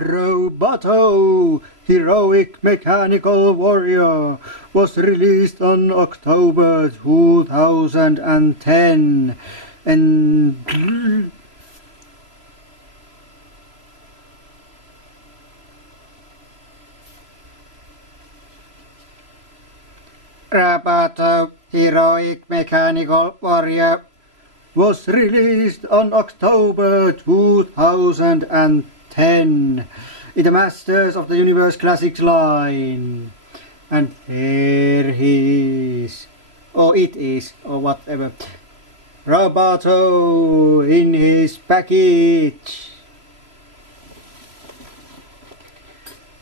Roboto, Heroic Mechanical Warrior, was released on October 2010 and Roboto, Heroic Mechanical Warrior was released on October 2010 in the Masters of the Universe Classics line. And there he is, or it is, or whatever, Roboto in his package.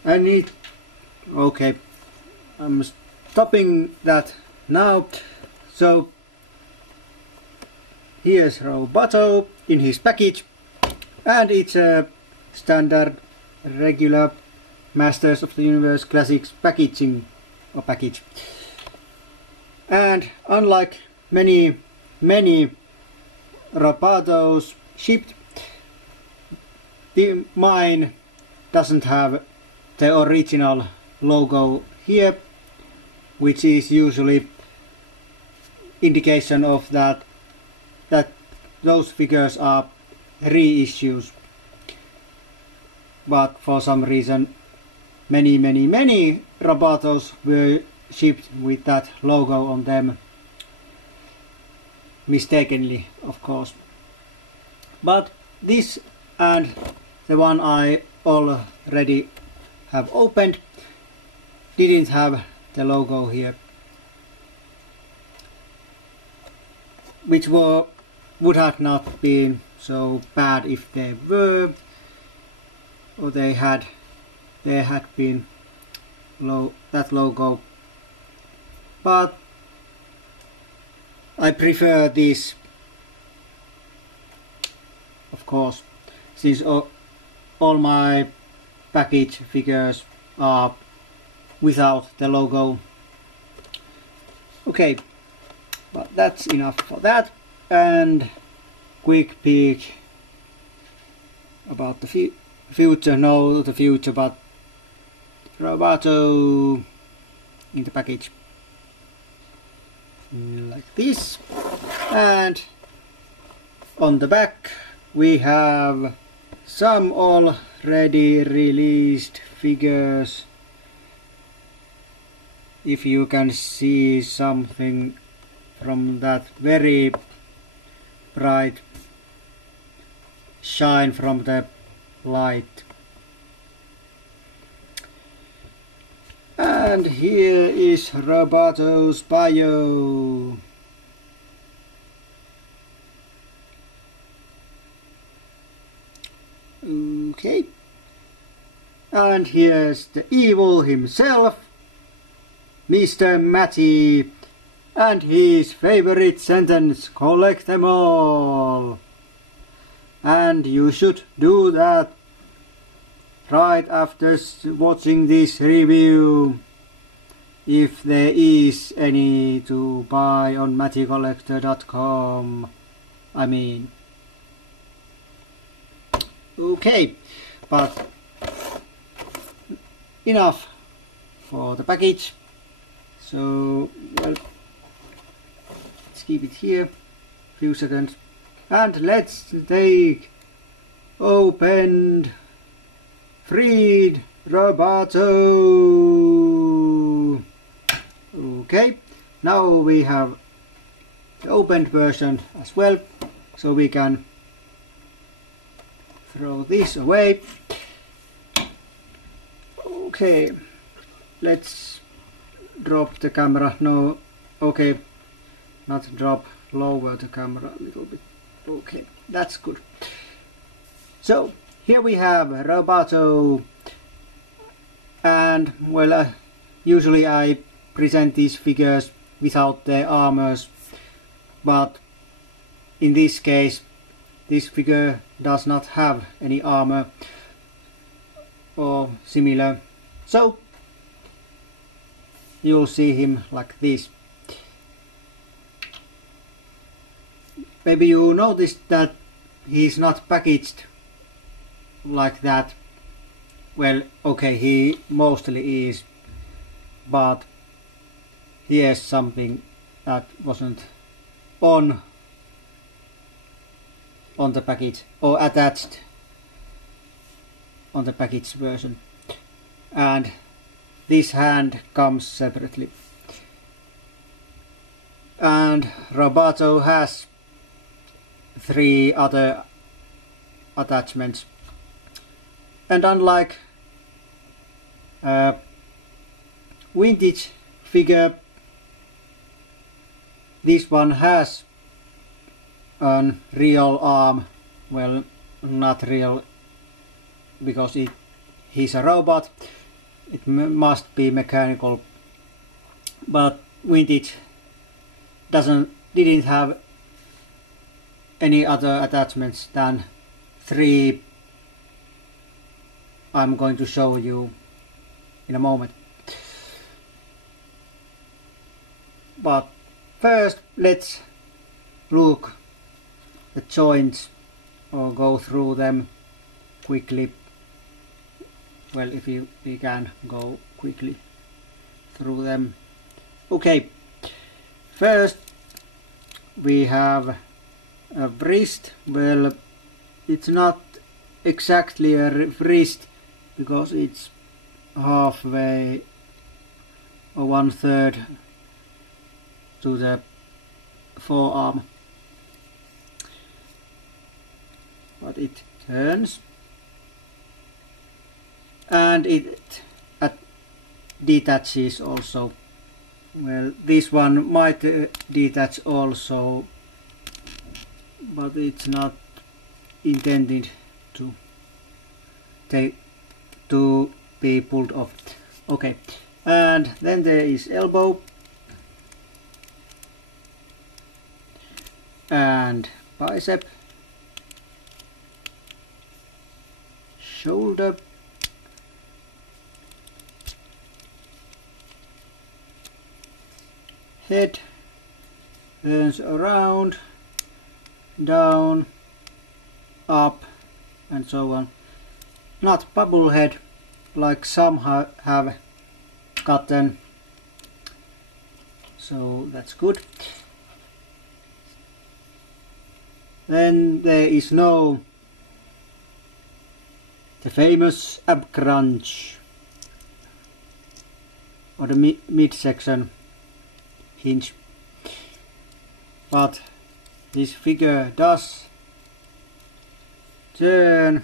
And it, okay, I'm stopping that now. So here's Roboto in his package, and it's a standard regular Masters of the Universe Classics packaging or package. And unlike many Robotos shipped, mine doesn't have the original logo here, which is usually indication of that those figures are reissues. But for some reason many Robotos were shipped with that logo on them, mistakenly of course. But this and the one I already have opened didn't have the logo here, which would have not been so bad if they were, or there had been that logo. But I prefer this, of course, since all my package figures are without the logo. Okay, but that's enough for that. And quick peek about the future, no the future, but Roboto in the package like this. And on the back we have some already released figures. If you can see something from that very bright shine from the light. And here is Roboto's bio. Okay. And here's the evil himself, Mr. Matty, and his favorite sentence, collect them all. And you should do that right after watching this review, if there is any to buy on mattycollector.com. I mean, okay, but enough for the package. So, well, let's keep it here a few seconds and let's take opened freed Roboto. Okay, now we have the opened version as well, so we can throw this away. Okay, let's drop the camera. No, okay, not drop, lower the camera a little bit. Okay, that's good. So here we have Roboto, and well, usually I present these figures without their armors, but in this case this figure does not have any armor or similar, so you'll see him like this. Maybe you noticed that he's not packaged like that Well, okay, he mostly is, but here's something that wasn't on the package or attached on the package version, and this hand comes separately. And Roboto has 3 other attachments, and unlike vintage figure, this one has a real arm. Well, not real, because he's a robot. It must be mechanical, but vintage didn't have any other attachments than 3 I'm going to show you in a moment. But first let's look the joints or go through them quickly. Well, if we can go quickly through them. Okay, first we have a wrist. Well, it's not exactly a wrist because it's halfway or 1/3 to the forearm, but it turns and it detaches also. Well, this one might detach also, but it's not intended to be pulled off. Okay, and then there is elbow and bicep, shoulder, head, turns around, down, up, and so on. Not bubble head like some have gotten, so that's good. Then there is the famous ab crunch or the midsection hinge, but this figure does turn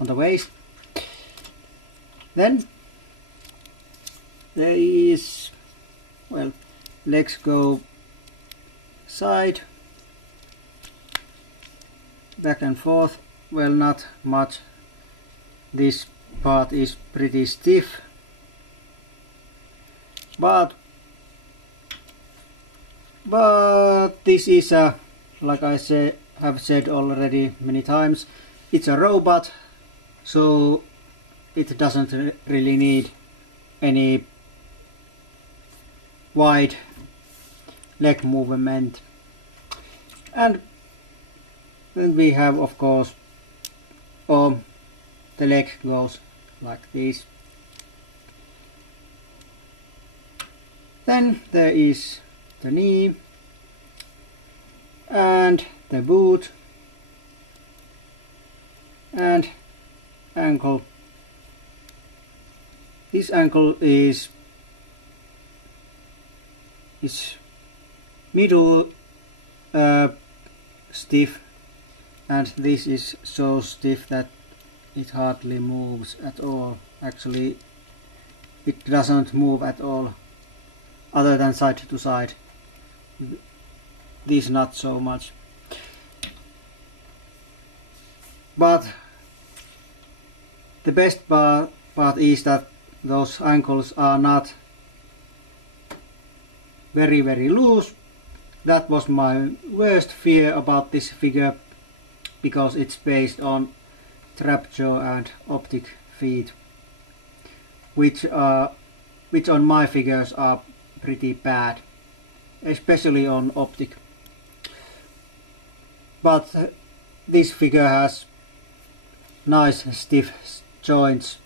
on the waist. Then there is, well, legs go side, back and forth. Well, not much. This part is pretty stiff, but this is a, like I have said already many times, it's a robot, so it doesn't really need any wide leg movement. And then we have, of course, the leg goes like this. Then there is the knee and the boot and ankle. This ankle is middle stiff, and this is so stiff that it hardly moves at all. Actually, it doesn't move at all, other than side to side. This not so much. But the best part is that those ankles are not very loose. That was my worst fear about this figure, because it's based on trapjaw and optic feet, which on my figures are pretty bad, especially on optic. But this figure has nice stiff joints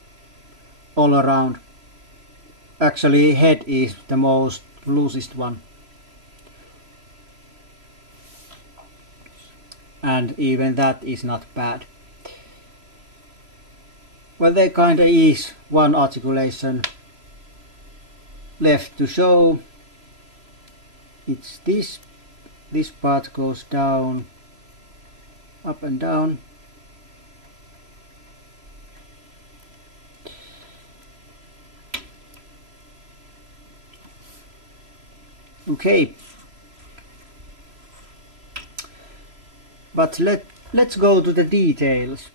all around. Actually head is the most loosest one. And even that is not bad. Well, there kinda is one articulation left to show. It's this part goes down, up and down. Okay, but let's go to the details.